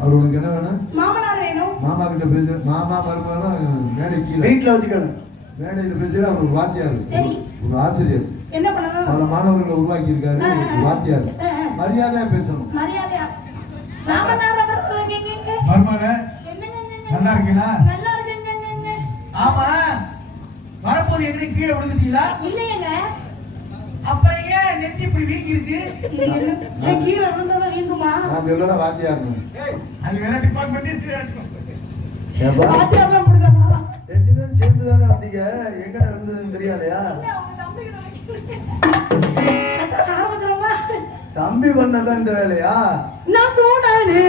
அவர் உனக்கு என்ன வேணும்? மாமனார் வேணும். மாமா கிட்ட பேசு. மாமா மருமகனும் மேடை கீழே வீட்டுல வச்சுக்கணும். மேடையில் பேசுகிற அவர் வாத்தியார், ஒரு ஆசிரியர், என்ன பண்ணணும்? பல மாணவர்களை உருவாக்கி இருக்காரு. வாத்தியார் மரியாதையா பேசணும். மரியாதையா மாமனார் மருமகனே நல்லா இருக்கீங்களா? நல்லா இருக்கேங்க. ஆமா, வரப்போது எங்க கீழே விழுந்துட்டீங்களா? இல்லையேங்க. அப்புறம் ஏன் நெத்தி இப்படி வீங்கி இருக்கு? கீழே விழுந்ததா வீங்குமா? நான் எவ்வளோ வாத்தியார் அது வேற டிபார்ட்மெண்ட் வாத்தியார் தான் அப்படிதான். ரெண்டு பேரும் சேர்ந்து தானே வந்தீங்க, எங்க இருந்ததுன்னு தெரியாதையா? தம்பி பண்ணதான் இந்த வேலையா? நான் சொன்னானே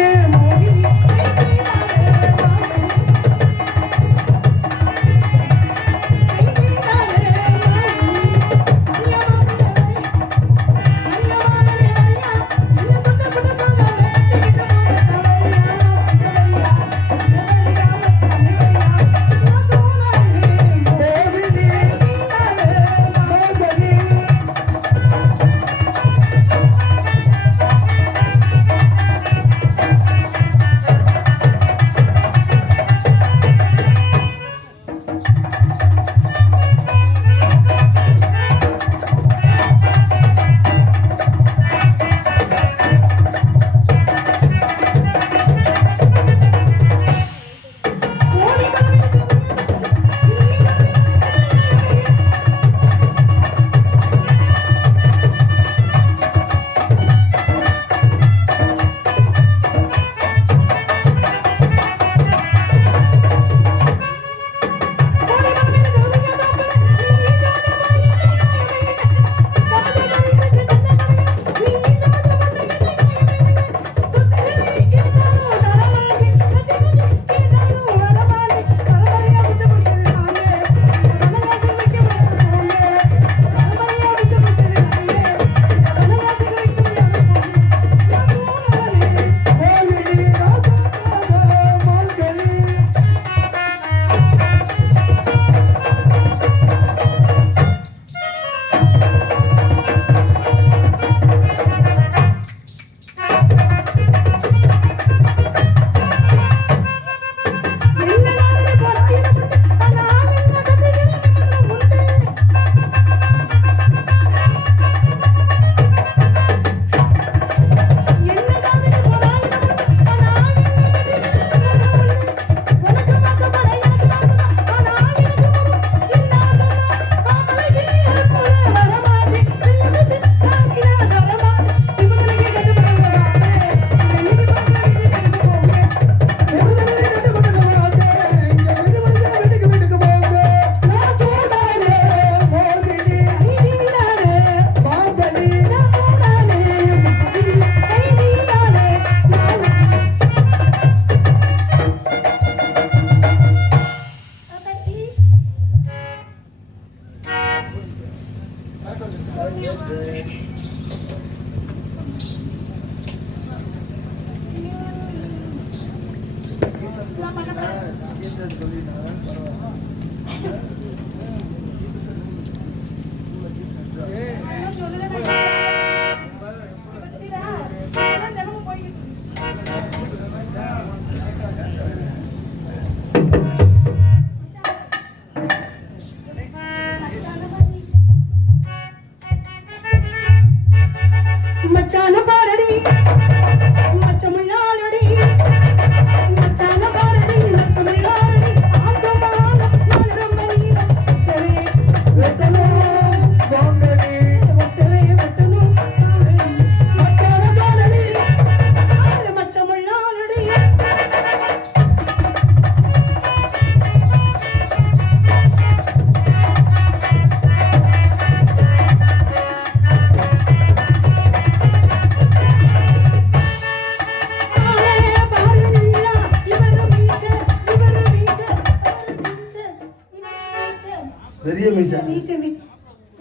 பெரிய மீசை.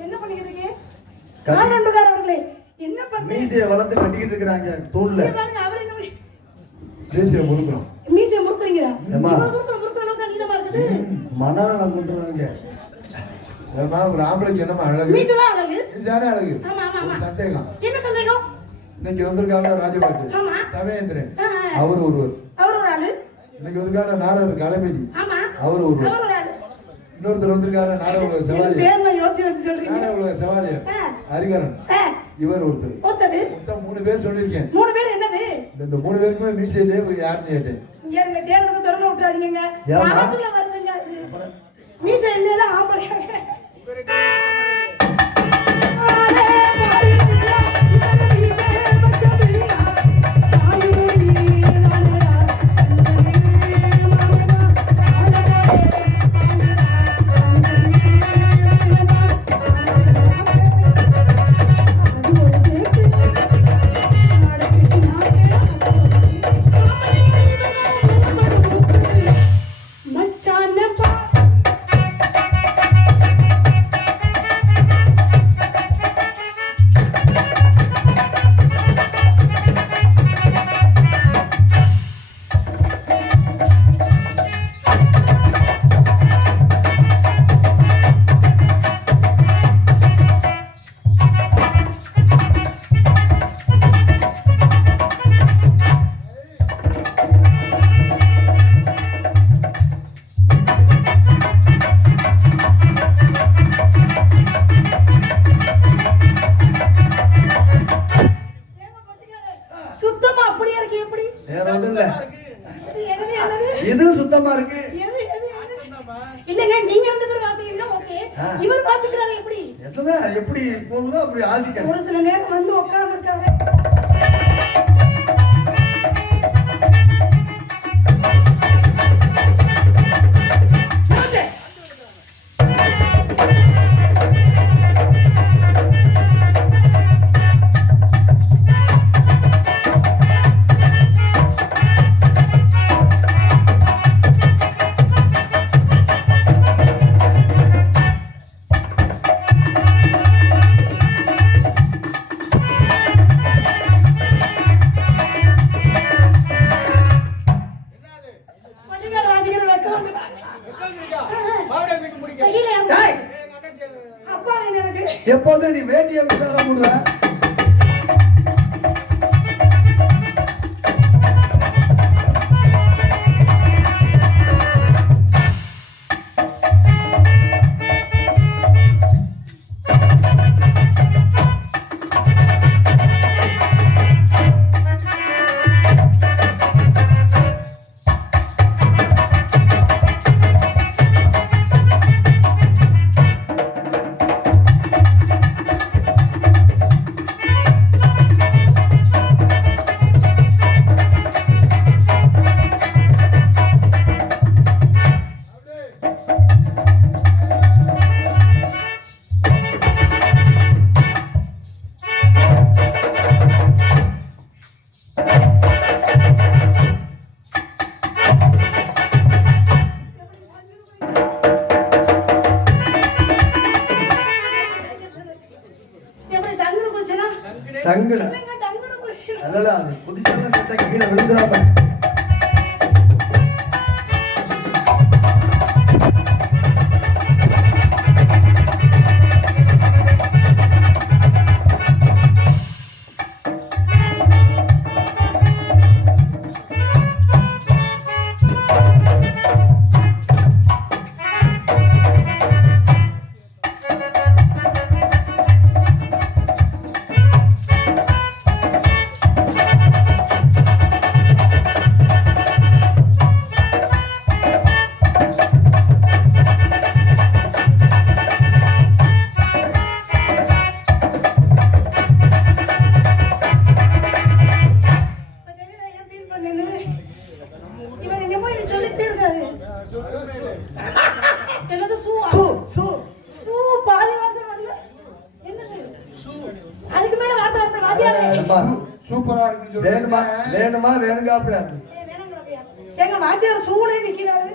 என்ன பண்ணிக்கிறீங்க? காரணம்காரர்களே என்ன பண்ணி மீசையை வளர்த்து கட்டிக்கிட்டு இருக்காங்க தூண்ல. பாருங்க அவர் என்ன மீசையை முறுக்குறோம். மீசையை முறுக்குறீங்களா? ஏமா முறுக்குற அளவுக்கு நீளமா இருக்குது. மனநலம் பண்றாங்க. ஏமா ஒரு ஆம்பளைக்கு என்னமா அழகு? மீசை தான் அழகு. மீசையானே அழகு. ஆமா ஆமா ஆமா. சந்தேகம். என்ன சந்தேகம்? இன்னைக்கு வந்திருக்காங்க ராஜபாட்டு ஆமா. தவேந்திரன் ஆ, அவர் ஒருவர். அவர் ஒரு ஆளு. இன்னைக்கு வந்திருக்காங்க நாடகர் கணபதி ஆமா. அவர் ஒருவர். அவர் ஒரு ஆளு. இன்னொருத்தர் வந்திருக்காரு நாடக உலக இது செவாலியர். பேர்லாம் யோசிச்சு வச்சு சொல்றீங்க. நாடக உலக செவாலியர் ஆ, ஹரிகரன் ஆ, இவர் ஒருத்தர். ஒருத்தரு. மொத்தம் 3 பேர் சொல்லியிருக்கேன். 3 பேர் என்னது? இந்த 3 பேருக்குமே மீசையிலே போய் யாருன்னு கேட்டேன். இங்க இருங்க, தேர்தலை திறந்து விட்டுறாதீங்க. ஏம்மா? நாட்டுல வருதுங்க அது. மீசை இல்லைன்னா ஆம்பளைங்க. சுத்தமா அப்படியே இருக்கு. எப்படி? வேற ஒண்ணும் இல்ல. இது என்னது என்னது? இது சுத்தமா இருக்கு. எது எது எது? இல்லங்க, நீங்க 2 பேரும் வாசிக்கிறீங்க, ஓகே. இவர் வாசிக்கிறாரு எப்படி? எத்தனை எப்படி போகுதோ அப்படி ஆசிக்க. ஒரு சில நேரம் வந்து உட்கார்ந்துருக்காங்க. பட்டிக்கார வாசிக்கிற வெக்க வந்து கையில டேய், அப்பா எனக்கு எப்போதும் நீ வேட்டியை விட்டுதான் போடுவ. எப்படி தங்குன போச்சுனா? சங்கட என்னங்க தங்குன போச்சு? அதெல்லாம் அது புதுசாக கேட்டா கீழே விழுந்துடாம. இவர் என்னமோ எனக்கு சொல்லிட்டே இருக்காரு. என்னது சூவா? சூ சூ சூ பாதி வார்த்தை வரல. என்னது? அதுக்கு மேல வார்த்தை வரல. வாத்தியாரே. வேணுமா சூப்பரா இருக்குன்னு வேணுமா சொல்லிருக்கேன். வேணுமா வேணுங்காப்புல. வேணுங்களாப்பியா? எங்க வாத்தியார் சூளே நிக்கிறாரு.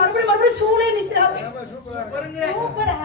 மறுபடியும் சூளே நிக்கிறாங்க. சூப்பரா.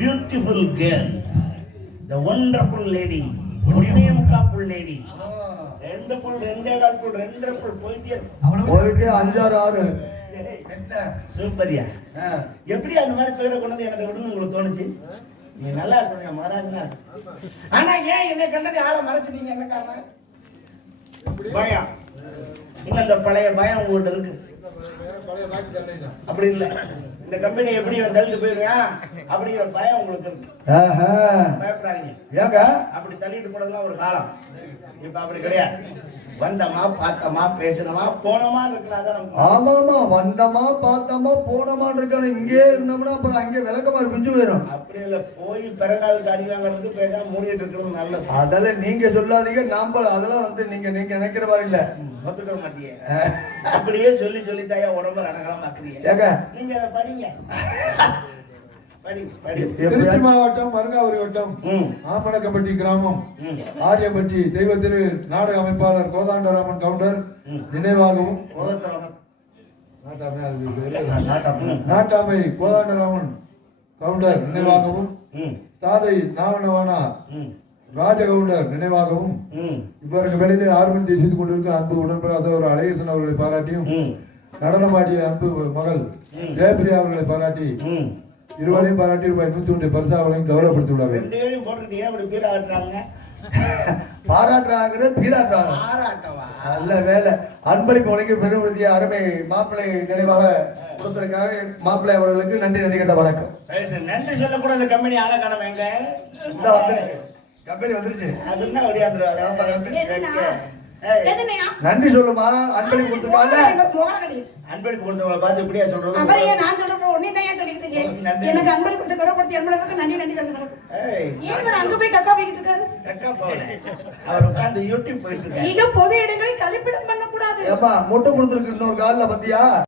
beautiful girl, the wonderful lady, ஒன்னே முக்காப்புள் lady. ரெண்டு புல் போயிட்டே போயிட்டு 5 6 6 என்ன சூப்பரியா. எப்படி அந்த மாதிரி பேரை கொண்டு வந்து எனக்கு விடணும் உங்களுக்கு தோணுச்சு? நீ நல்லா இருக்கணும் மகாராஜனா. ஆனா ஏன் என்னை கண்டது ஆளை மறைச்சிட்டீங்க? என்ன காரணம்? பயம். இன்னும் அந்த பழைய பயம் உங்ககிட்ட இருக்கு. அப்படி இல்ல, இந்த கம்பெனி எப்படி தள்ளிட்டு போயிருக்கா அப்படிங்கிற பயம் உங்களுக்கு இருக்கு. பயப்படாதீங்க. ஏங்க அப்படி தள்ளிட்டு போனதுலாம் ஒரு காலம். இப்ப அப்படி கிடையாது. வந்தமா பார்த்தமா பேசணுமா போனோமா இருக்கலாம். ஆமா ஆமா, வந்தமா பார்த்தமா போனமா இருக்கணும். இங்கே இருந்தோம்னா அப்புறம் அங்கே விளக்கமாறு பிஞ்சு போயிடும். அப்படி இல்ல, போய் பிறகாலுக்கு அடி வாங்கறதுக்கு பேசாம மூடிட்டு இருக்கிறது நல்லது. அதெல்லாம் நீங்க சொல்லாதீங்க. நாம அதெல்லாம் வந்து நீங்க நினைக்கிற மாதிரி இல்ல. ஒத்துக்கிற மாட்டீங்க. அப்படியே சொல்லி தாயா உடம்பு ரணகலமாக்குறீங்க. ஏங்க நீங்க அதை படிங்க. திருச்சி மாவட்டம் மருங்காவூர் வட்டம் ஆமணக்கப்பட்டி கிராமம் ஆரியப்பட்டி தெய்வ திரு நாடக அமைப்பாளர் கோதாண்டராமன் கவுண்டர் நினைவாகவும் நாட்டாமை கோதாண்டராமன் கவுண்டர் நினைவாகவும் தாதை நாவணவானா ராஜகவுண்டர் நினைவாகவும் இவருக்கு வெளியிலே ஆர்வத்தை செய்து கொண்டிருக்க அன்பு உடன்பிறகு அழகேசன் அவர்களை பாராட்டியும் நடனமாடிய அன்பு மகள் ஜெயபிரியா அவர்களை பாராட்டி இருவரையும் பாராட்டி ரூபாய் 101 பரிசாவளையும் கௌரவப்படுத்தி உள்ளார்கள். பாராட்டுறாங்க நல்ல வேலை. அன்பளிப்பு வழங்கி பெருமதிய அருமை மாப்பிள்ளை நினைவாக கொடுத்ததற்காக மாப்பிள்ளை அவர்களுக்கு நன்றி கேட்ட வணக்கம். நன்றி சொல்லக்கூட இந்த கம்பெனி ஆள காணோம். எங்க கம்பெனி வந்துருச்சு. நன்றி சொல்லுமா. அன்பளிப்பு கொடுத்துருக்காங்க. அன்பளிப்பு கொடுத்தவங்களை பார்த்து இப்படியா சொல்றது? நான் சொல்றப்போ உன்னை தான் சொல்லிட்டு எனக்கு அன்பளிப்பு கொடுத்து கௌரவப்படுத்தி எவ்வளவு நன்றி கட்டுறேன். ஏன் அங்க போய் கக்கா போய்கிட்டு இருக்காரு? கக்கா போல அவர் உட்கார்ந்து யூடியூப் போயிட்டு இருக்காரு. பொது இடங்களை கழிப்பிடம் பண்ண கூடாது. முட்டை கொடுத்துருக்கு இன்னொரு காலில் பத்தியா?